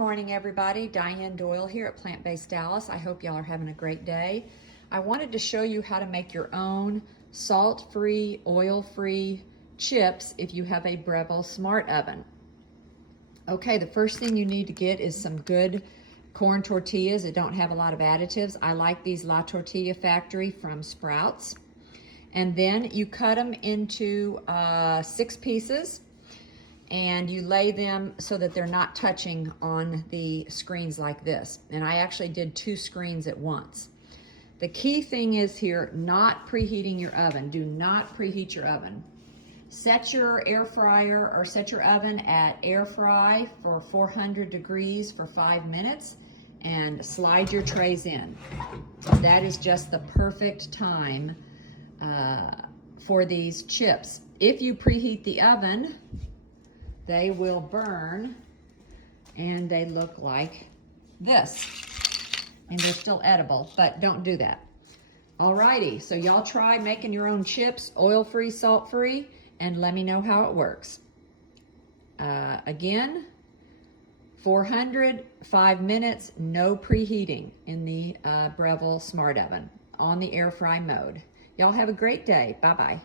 morning, everybody. Diane Doyle here at Plant-Based Dallas. I hope y'all are having a great day. I wanted to show you how to make your own salt-free, oil-free chips if you have a Breville Smart Oven. Okay, the first thing you need to get is some good corn tortillas that don't have a lot of additives. I like these La Tortilla Factory from Sprouts. And then you cut them into 6 pieces, and you lay them so that they're not touching on the screens like this. And I actually did 2 screens at once. The key thing is here, not preheating your oven. Do not preheat your oven. Set your air fryer or set your oven at air fry for 400 degrees for 5 minutes and slide your trays in. That is just the perfect time for these chips. If you preheat the oven, they will burn and they look like this. And they're still edible, but don't do that. Alrighty, so y'all try making your own chips, oil-free, salt-free, and let me know how it works. Again, 400, 5 minutes, no preheating in the Breville Smart Oven on the air fry mode. Y'all have a great day. Bye-bye.